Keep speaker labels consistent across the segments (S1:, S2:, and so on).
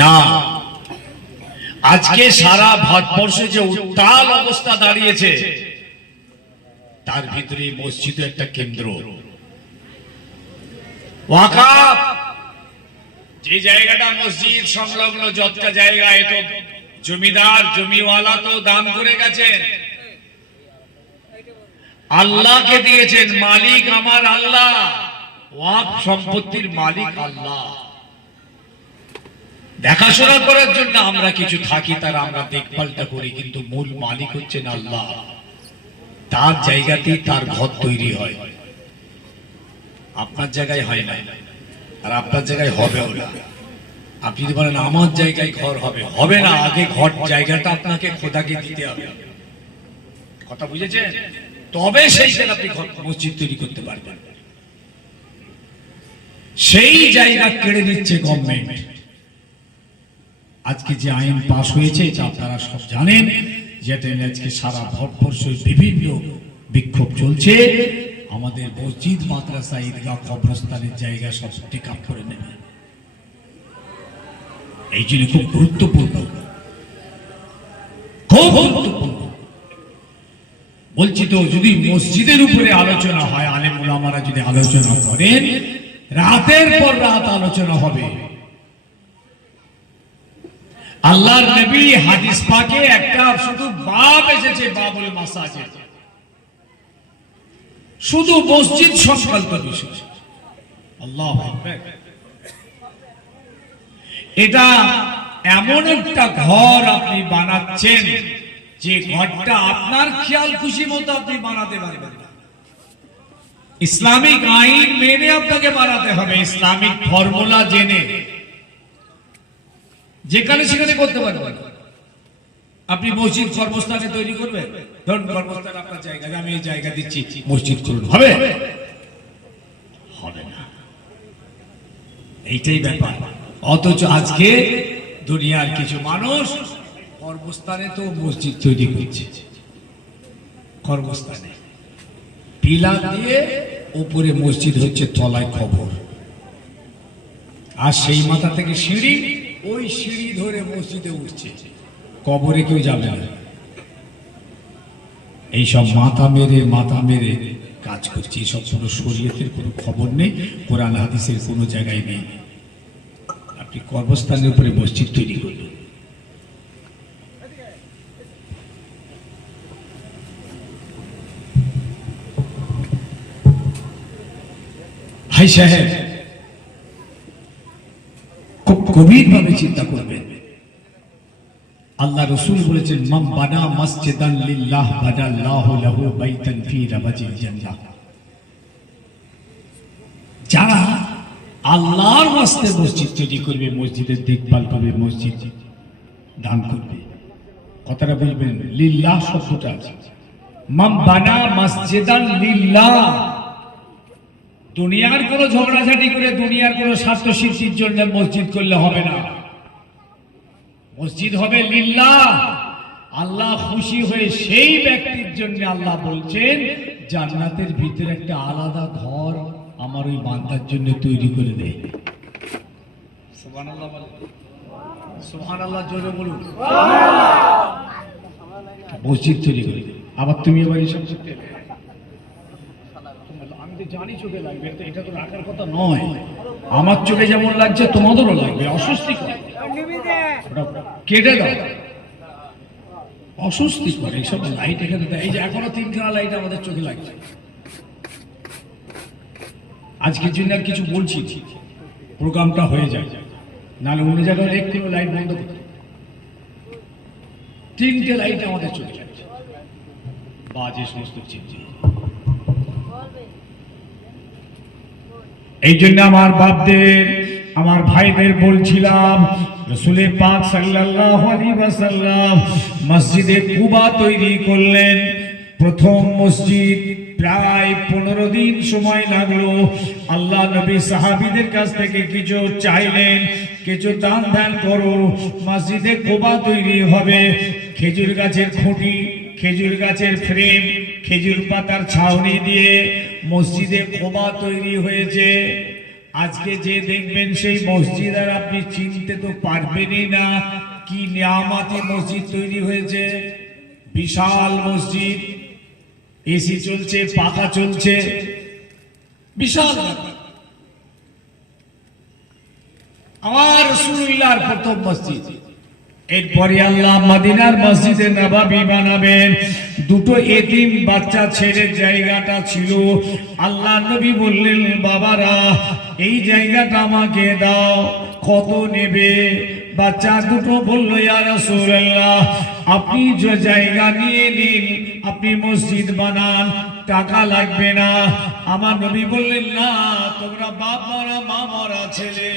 S1: না। আজকে সারা ভারতবর্ষে যে উত্তাল অবস্থা দাঁড়িয়েছে, তার ভিতরে মসজিদ একটা কেন্দ্র। যে জায়গাটা মসজিদ সংলগ্ন যতটা জায়গা, এ তো জমিদার, জমিওয়ালা তো দান করে গেছেন। আল্লাহকে দিয়েছেন মালিক আমার আল্লাহ। ওয়াক সম্পত্তির মালিক আল্লাহ। দেখাশোনা করার জন্য আমরা কিছু থাকি, তার আমরা দেখভালটা করি, কিন্তু মূল মালিক হচ্ছেন আল্লাহ। তার জায়গাতেই তার ঘর তৈরি হয়। আপনার জায়গায় হয় না, আর আপনার জায়গায় হবেও না। আপনি যদি বলেন, আমার জায়গায় ঘর হবে। হবে না, আগে ঘর, জায়গাটা আপনাকে খোদাকে দিতে হবে। কথা বুঝেছেন? তবে সেইখানে আপনি ঘর, মসজিদ তৈরি করতে পারবেন। সেই জায়গা কেড়ে নিচ্ছে গভর্নমেন্ট আজকে যে আইন পাশ হয়েছে, এটা আপনারা সব জানেন। যেটা আজকে সারা ভারতবর্ষে বিভিন্ন বিক্ষোভ চলছে। আমাদের মসজিদ, মাদ্রাসা, ঈদগাহ কবরস্থানের জায়গা সব টেক আপ করে নেবে। এই জন্য খুব গুরুত্বপূর্ণ। খুব গুরুত্বপূর্ণ। বলছি তো, যদি মসজিদের উপরে আলোচনা হয় আলেম ওলামারা যদি আলোচনা করেন, রাতের পর রাত আলোচনা হবে। আল্লাহর নবী হাদিস পাকে একটা শুধু বাব এসেছে বাবুল মাসাজিদ শুধু মসজিদ সংক্রান্ত বিষয়। আল্লাহ এটা এমন একটা ঘর আপনি বানাচ্ছেন, যে ঘরটা আপনার খেয়াল খুশি মতো আপনি বানাতে পারবেন না। ইসলামিক আইন মেনে আপনাকে বানাতে হবে, ইসলামিক ফর্মুলা জেনে। যেখানে সেখানে করতে পারবেন। আপনি মসজিদ কর্মস্থানে তৈরি করবেন। ধরুন কর্মস্থান আপনার জায়গা, আমি এই জায়গা দিচ্ছি, মসজিদ করুন হবে? হবে না। এইটাই ব্যাপার। অথচ আজকে দুনিয়ার কিছু মানুষ কর্মস্থানে তো মসজিদ তৈরি করছে। কর্মস্থানে। পিলা দিয়ে উপরে মসজিদ হচ্ছে তলায় খবর আর সেই মাথা থেকে সিঁড়ি ওই সিঁড়ি ধরে মসজিদে উঠছে। কবরে কেউ যাবে না। এইসব মাথা মেরে মাথা মেরে কাজ করছে। এইসব কোনো শরীয়তের কোনো খবর নেই, কোরআন, হাদিসের কোনো জায়গায় নেই। আপনি কর্মস্থানের উপরে মসজিদ তৈরি করবেন ভাই সাহেব খুব গভীর ভাবে চিন্তা করবেন আল্লাহ রসুল বলেছেন মাম বানা মসজিদান লিল্লাহ লাহু বাইতান ফি রাবাজিল জান্নাহ। যারা আল্লাহর ওয়াস্তে মসজিদ তৈরি করবে, মসজিদের দেখভাল করবে মসজিদ দান করবে। কথাটা বলবেন লিল্লাহ শব্দটা আছে। মাম বানা লিল্লাহ দুনিয়ার কোনো ঝগড়াঝাটি করে দুনিয়ার কোনো স্বার্থ সিদ্ধির জন্য মসজিদ করলে হবে না মসজিদ হবে লিল্লাহ আল্লাহ খুশি হয়ে সেই ব্যক্তির জন্য আল্লাহ বলছেন জান্নাতের ভিতরে একটা আলাদা ঘর আমার ওই বান্দার জন্য তৈরি করে দে সুবহানাল্লাহ বলেন। সুবহানাল্লাহ জোরে বলুন মসজিদ তৈরি করে দেয় আবার তুমি এবার করতে এলে। আমি তো জানি চোখে লাগবে এটা তো রাখার কথা নয়। আমার চোখে যেমন লাগছে, তোমাদেরও লাগবে। কেটে দাও। এইসব লাইট এখানে দেয়। এই যে এখনও তিনখানা লাইট আমাদের চোখে লাগছে। আজকের জন্য কিছু বলছি প্রোগ্রামটা হয়ে যায় নাহলে অন্য জায়গায় একটু লাইট বন্ধ তিনটে লাইট আমাদের চোখে লাগছে। বাজে সমস্ত চিন্তা এই জন্য আমার বাপদের, আমার ভাইদের বলছিলাম রসুলের পাক ওয়াসাল্লাম মসজিদে কুবা তৈরি করলেন। প্রথম মসজিদ প্রায় পনেরো দিন সময় লাগল। আল্লাহ নবী সাহাবিদের কাছ থেকে কিছু চাইলেন, কিছু দান ধ্যান করো, মসজিদে কোবা তৈরি হবে। খেজুর গাছের খুঁটি, খেজুর গাছের ফ্রেম, খেজুর পাতার ছাউনি দিয়ে মসজিদে কোবা তৈরি হয়েছে। আজকে যে দেখবেন সেই মসজিদ আর আপনি চিনতে তো পারবেনই না কি নিয়ামাতি মসজিদ তৈরি হয়েছে। বিশাল মসজিদ, এসি চলছে, পাখা চলছে। বিশাল আমার রসুল্লাহর প্রথম মসজিদ। এরপরে আল্লাহ মাদিনার মসজিদে নবাবি বানাবেন। দুটো এতিম বাচ্চা ছেড়ে জায়গাটা ছিল। আল্লাহ নবী বললেন, বাবারা, এই জায়গাটা আমাকে দাও, কত নেবে? বাচ্চা দুটো বলল, ইয়া রাসূলুল্লাহ, আপনি যে জায়গা নিয়ে নিন, আপনি মসজিদ বানান, টাকা লাগবে না। আমার নবী বললেন, না, তোমরা বাপ মারা, মা মারা ছেলে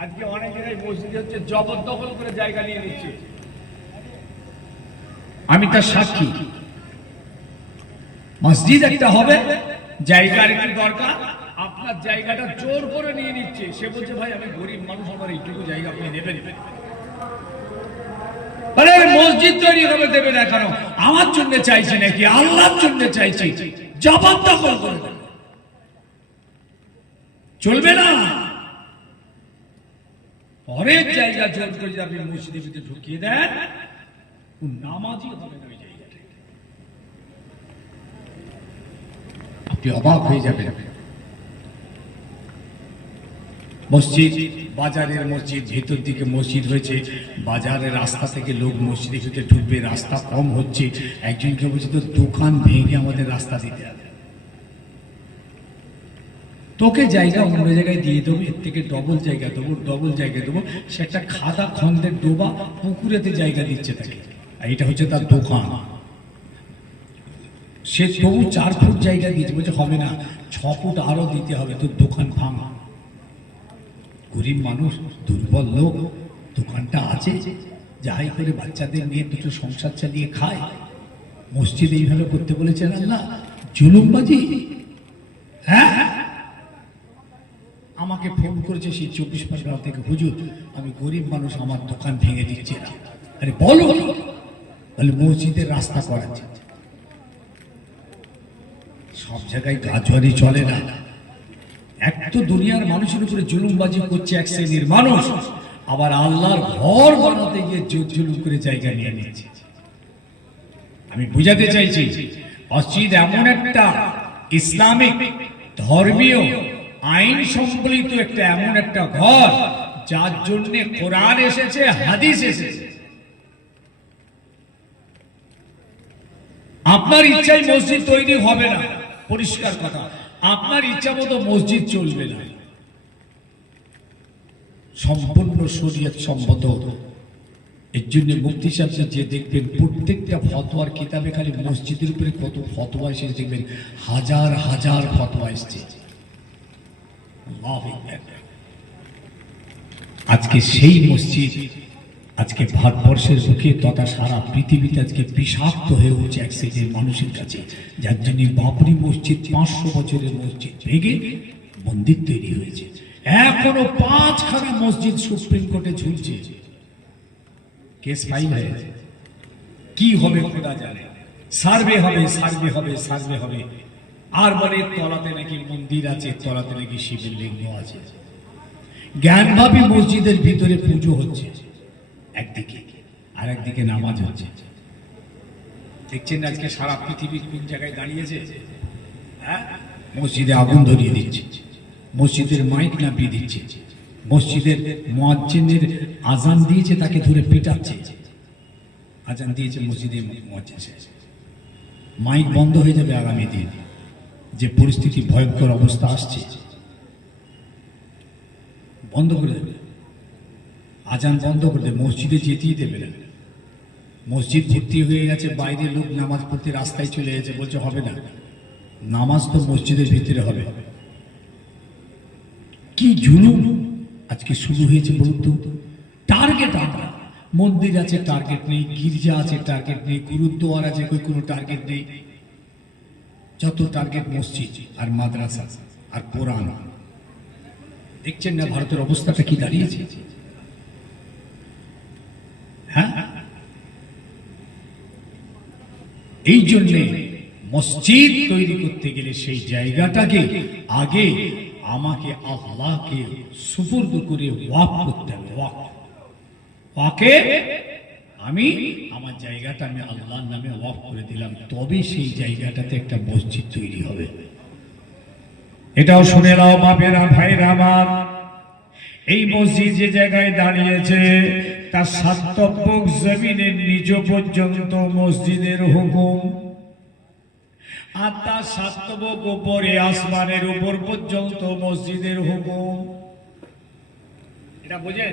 S1: আজকে অনেক জায়গায় মসজিদ হচ্ছে জবরদখল করে জায়গা নিয়ে নিচ্ছে। আমি তার সাক্ষী। মসজিদ একটা হবে জায়গার একটু দরকার। আপনার জায়গাটা জোর করে নিয়ে নিচ্ছে। সে বলছে, ভাই, আমি গরিব মানুষ, আমার এইটুকু জায়গা আপনি নেবেন আরে মসজিদ তৈরি হবে দেবে না কেন? আমার জন্য চাইছি নাকি? আল্লাহর জন্য চাইছি। জবরদখল করে দেবে। চলবে না। পরের জায়গা জোর করে যদি আপনি মসজিদের ভিতরে ঢুকিয়ে দেন, ও নামাজই হবে না ওই আপনি অবাক হয়ে যাবেন। মসজিদ, বাজারের মসজিদ, ভেতর দিকে মসজিদ হয়েছে বাজারের রাস্তা থেকে লোক মসজিদের ভিতরে ঢুকবে, রাস্তা কম হচ্ছে। একজনকে বলছে তো দোকান ভেঙে আমাদের রাস্তা দিতে হবে। তোকে জায়গা অন্য জায়গায় দিয়ে দেবো, এর থেকে ডবল জায়গা দেবো ডবল জায়গা দেবো। সেটা খাদা খন্দের ডোবা পুকুরেতে জায়গা দিচ্ছে তাকে। আর এটা হচ্ছে তার দোকান। সে তবু চার ফুট জায়গা দিয়েছে, বলছে, হবে না, ছ ফুট আরও দিতে হবে, তোর দোকান ভাঙা। গরিব মানুষ, দুর্বল লোক, দোকানটা আছে, যাই করে বাচ্চাদের নিয়ে দুটো সংসার চালিয়ে খায়। মসজিদ এইভাবে করতে বলেছেন আল্লাহ। জুলুমবাজি? হ্যাঁ? আমাকে ফোন করেছে সেই চব্বিশ পরগনা থেকে, হুজুর, আমি গরিব মানুষ, আমার দোকান ভেঙে দিচ্ছে না। আরে বলো? বলে মসজিদের রাস্তা করাচ্ছে। সব জায়গায় গাজুয়ারি চলে না। এক তো দুনিয়ার মানুষের উপরে জুলুমবাজি করছে এক শ্রেণির মানুষ, আবার আল্লাহর ঘর বানাতে গিয়ে জোর জুলুম করে জায়গা নিয়ে নিয়েছে আমি বুঝাতে চাইছি, মসজিদ এমন একটা ইসলামিক, ধর্মীয় আইন সম্বলিত একটা এমন একটা ঘর, যার জন্য কোরআন এসেছে, হাদিস এসেছে। আপনার ইচ্ছায় মসজিদ তৈরি হবে না। পরিষ্কার কথা, আপনার ইচ্ছা মতো মসজিদ চলবে না। সম্পূর্ণ শরীয়ত সম্মত। এর জন্য মুক্তি সাহেব যে দেখবেন, প্রত্যেকটা ফতোয়ার কিতাবে খালি মসজিদের উপরে কত ফতোয়া এসেছে দেখবেন, হাজার হাজার ফতোয়া এসছে। আজকে সেই মসজিদ, আজকে ভারতবর্ষের বুকে তথা সারা পৃথিবীতে আজকে বিষাক্ত হয়ে উঠছে এক শ্রেণির মানুষের কাছে। যার জন্য বাবরি মসজিদ পাঁচশো বছরের মসজিদ ভেঙে মন্দির তৈরি হয়েছে। এখনও পাঁচখানা মসজিদ সুপ্রিম কোর্টে ঝুলছে। কেস ফাইল হয়েছে কি হবে খোদা জানে। সার্ভে হবে সার্ভে হবে সার্ভে হবে। আর বলে তলাতে নাকি মন্দির আছে, তলাতে নাকি শিবের লিঙ্গ আছে। জ্ঞানভাবী মসজিদের ভিতরে পুজো হচ্ছে। একদিকে আর একদিকে নামাজ হচ্ছে। দেখছেন আজকে সারা পৃথিবীর কোন জায়গায় দাঁড়িয়েছে? হ্যাঁ? মসজিদে আগুন ধরিয়ে দিচ্ছে। মসজিদের মাইক নাপিয়ে দিচ্ছে। মসজিদের মোয়াজ্জিনের আজান দিয়েছে, তাকে ধরে পিটাচ্ছে। আজান দিয়েছে মসজিদে মোয়াজ্জিন মাইক বন্ধ হয়ে যাবে আগামী দিন। যে পরিস্থিতি ভয়ঙ্কর অবস্থা আসছে, বন্ধ করে দেবে আজান বন্ধ করে দেবে মসজিদে যেতেই দেবে না। মসজিদ ভর্তি হয়ে গেছে, বাইরে লোক নামাজ পড়তে রাস্তায় চলে গেছে, বলছে হবে না। নামাজ তো মসজিদের ভিতরে হবে। কি জুলুম? আজকে শুরু হয়েছে বলুন তো। টার্গেট আমরা মন্দির আছে, টার্গেট নেই, গির্জা আছে, টার্গেট নেই, গুরুদ্বার আছে, কোনো টার্গেট নেই। যত টার্গেট মসজিদ আর মাদ্রাসা আর কোরআন। দেখছেন না ভারতের অবস্থাটা কি দাঁড়িয়েছে? হ্যাঁ? এই জন্যে মসজিদ তৈরি করতে গেলে সেই জায়গাটাকে আগে আমাকে আল্লাহকে সুপুর্দ করে ওয়াক করতে হবে, ওয়াক। ওয়াকে আমি আমার জায়গাটা আমি আল্লাহর নামে ওয়াক করে দিলাম, তবে সেই জায়গাটাতে একটা মসজিদ তৈরি হবে। এটাও শুনে নাও বাপেরা ভাইরা আমার এই মসজিদ যে জায়গায় দাঁড়িয়েছে, তার সাতব্বক জমিনের নিজ পর্যন্ত মসজিদের হুকুম। আর তার সাতব্বক উপরে, আসমানের উপর পর্যন্ত মসজিদের হুকুম। এটা বোঝেন?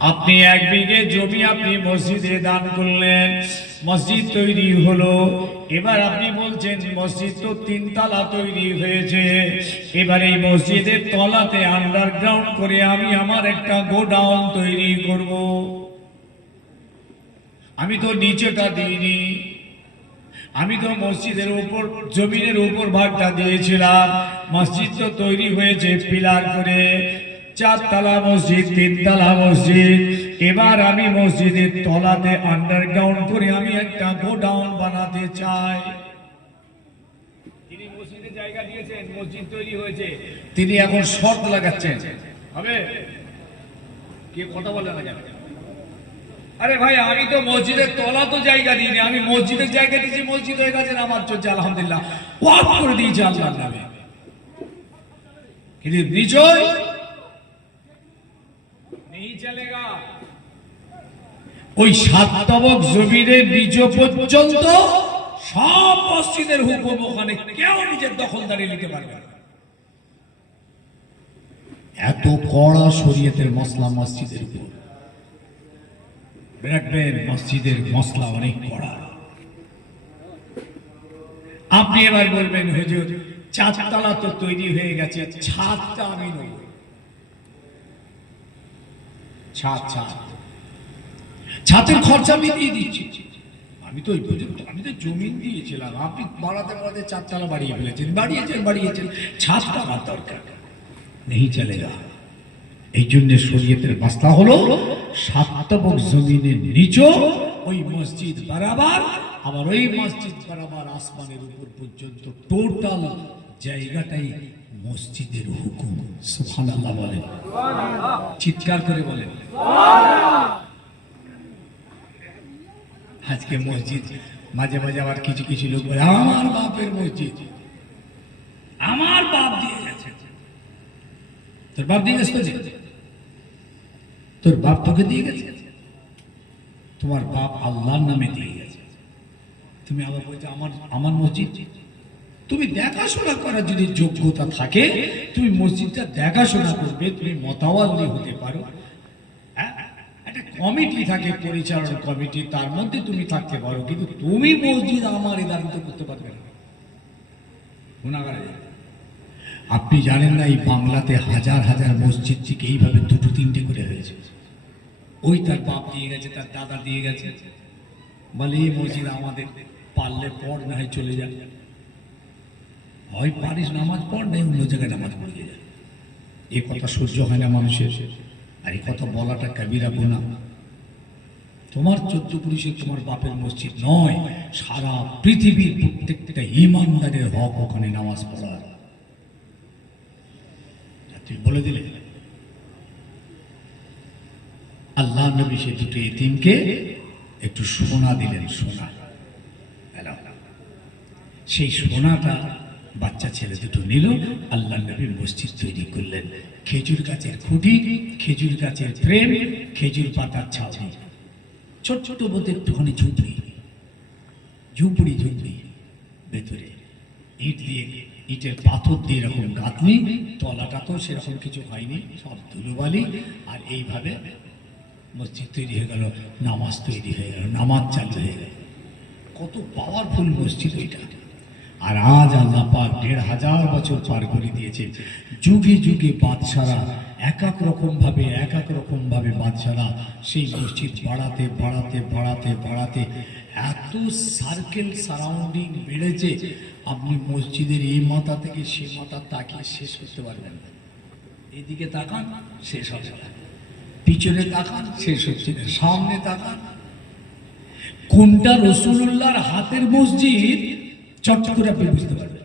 S1: আপনি এক বিঘে জমি আপনি মসজিদে দান করলেন, মসজিদ তৈরি হলো। এবার আপনি বলছেন, মসজিদ তো তিনতলা তৈরি হয়েছে। এবার এই মসজিদের তলাতে আন্ডারগ্রাউন্ড করে আমি আমার একটা গোডাউন তৈরি করব। আমি তো নিচেটা দিইনি। আমি তো মসজিদের উপর জমিনের উপর ভাগটা দিয়েছিলাম। মসজিদ তো তৈরি হয়েছে, পিলার করে। চারতলা মসজিদ তিনতলা মসজিদ। এবার আমি মসজিদের তলাতে আন্ডারগ্রাউন্ড করে আমি একটা গোডাউন বানাতে চাই। তিনি মসজিদে জায়গা দিয়েছেন মসজিদ তৈরি হয়েছে। তিনি এখন শর্ত লাগাচ্ছেন। হবে? কে কথা বলে না কেন? আরে ভাই আমি তো মসজিদের তলা তো জায়গা দিইনি। আমি মসজিদের জায়গা দিয়েছি মসজিদ হয়ে গেছে আমার চলছে আলহামদুলিল্লাহ। ওয়াক করে দিয়েছি আল্লাহর নামে। কিন্তু নিচয় নেই চলেগা ওই সাত তবক জমিনের নিজ পর্যন্ত সব মসজিদের হুকুম ওখানে কেউ নিজের দখলদারি নিতে পারবে এত কড়া শরীয়তের মশলা মসজিদের উপর। রাখবেন মসজিদের মশলা অনেক কড়া। আপনি এবার বলবেন, হুজুর, চারতলা তো তৈরি হয়ে গেছে, ছাদটা আমি নেব। ছাদ ছাদ। ছাদের খরচা আমি দিয়ে দিচ্ছি। আমি তো আমি তো জমিন দিয়েছিলাম। আপনি বাড়াতে বাড়াতে চারতলা বাড়িয়ে ফেলেছেন, বাড়িয়েছেন বাড়িয়েছেন। ছাদটা আমার দরকার। নেই চলেগা এই জন্য শরীয়তের বাস্তা হলো সাতবক জমিনের নিচ, ওই মসজিদ বরাবর, আবার ওই মসজিদ বরাবর আসমানের উপর পর্যন্ত টোটাল জায়গাটাই মসজিদের হুকুম। সুবহানাল্লাহ বলেন। চিৎকার করে বলেন। আজকে মসজিদ, মাঝে মাঝে আবার কিছু কিছু লোক বলে, আমার বাপের মসজিদ। আমার বাপ দিয়ে গেছে। তোর বাপ দিয়ে গেছে তোর বাপ তোকে দিয়ে গেছে? তোমার বাপ আল্লাহর নামে দিয়ে গেছে। তুমি আবার বলছো, আমার আমার মসজিদ? তুমি দেখাশোনা করার যদি যোগ্যতা থাকে, তুমি মসজিদটা দেখাশোনা করবে, তুমি মতাওয়াল্লি হতে পারো। কমিটি থাকে, পরিচালন কমিটি, তার মধ্যে তুমি থাকতে পারো, কিন্তু তুমি মসজিদ আমার এদারিত করতে পারবে না। আপনি জানেন না, এই বাংলাতে হাজার হাজার মসজিদ থেকে এইভাবে দুটো তিনটে করে হয়েছে। ওই তার বাপ দিয়ে গেছে, তার দাদা দিয়ে গেছে। বলে, এই মসজিদ আমাদের, পারলে পড়, না হয় চলে যান হয় পারিস, নামাজ পড় নাই অন্য জায়গায় নামাজ পড়িয়ে যায় এ কথা সহ্য হয় না মানুষের। আর এ কথা বলাটা কাবিরা গুণা। তোমার চোদ্দ পুরুষের তোমার বাপের মসজিদ নয়, সারা পৃথিবীর প্রত্যেকটা ইমানদারের হক ওখানে নামাজ পড়ার। তুমি বলে দিলে। আল্লাহ নবী সে দুটো এতিমকে একটু সোনা দিলেন, সোনা। সেই সোনাটা বাচ্চা ছেলে দুটো নিল, আল্লাহ নবী মসজিদ তৈরি করলেন। খেজুর গাছের খুঁটি, খেজুর গাছের ফ্রেম খেজুর পাতার ছাউনি। ছোট ছোট বলতে একটুখানি ঝুঁকড়ি ঝুপড়ি ঝুপড়ি ভেতরে ইট দিয়ে ইটের পাথর দিয়ে এরকম গাঁথনি, তলাটা তো সেরকম কিছু হয়নি, সব ধুলোবালি। আর এইভাবে মসজিদ তৈরি হয়ে গেল, নামাজ তৈরি হয়ে গেল, নামাজ চালু হয়ে গেল। কত পাওয়ারফুল মসজিদ ওইটা। আর আজ আল্লাহ পাক দেড় হাজার বছর পার করে দিয়েছে যুগে যুগে বাদশারা এক এক রকম ভাবে এক এক রকম ভাবে বাদশারা সেই মসজিদ বাড়াতে বাড়াতে বাড়াতে বাড়াতে এত সার্কেল সারাউন্ডিং বেড়েছে, আপনি মসজিদের এই মাথা থেকে সে মাথা তাকিয়ে শেষ করতে পারবেন না এদিকে তাকান, শেষ হবে না। পিছনে তাকান, শেষ হচ্ছে না। সামনে তাকান কোনটা রসুল্লাহর হাতের মসজিদ চট করে আপনি বুঝতে পারবেন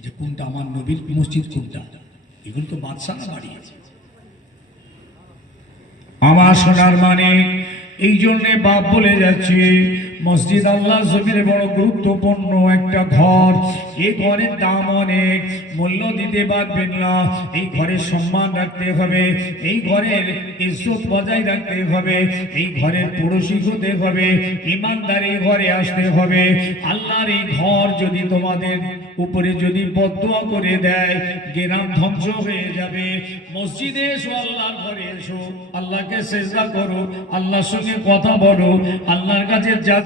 S1: যে কোনটা আমার নবীর মসজিদ, কোনটা? এগুলো তো বাদশাহ বাড়িয়েছে। আমার সোনার মানে এই জন্যে বাপ বলে যাচ্ছে মসজিদ আল্লাহ জমির বড় গুরুত্বপূর্ণ একটা ঘর। এই ঘরের দাম অনেক, মূল্য দিতে পারবেন না। এই ঘরের সম্মান রাখতে হবে, এই ঘরের ইজ্জত বজায় রাখতে হবে, এই ঘরের পড়োশি হতে হবে, ইমানদার এই ঘরে আসতে হবে। আল্লাহর এই ঘর যদি তোমাদের উপরে যদি বদুয়া করে দেয়, গ্রাম ধ্বংস হয়ে যাবে। মসজিদে এসো, আল্লাহর ঘরে এসো। আল্লাহকে সেজদা করো, আল্লাহর সঙ্গে কথা বলো, আল্লাহর কাছে যা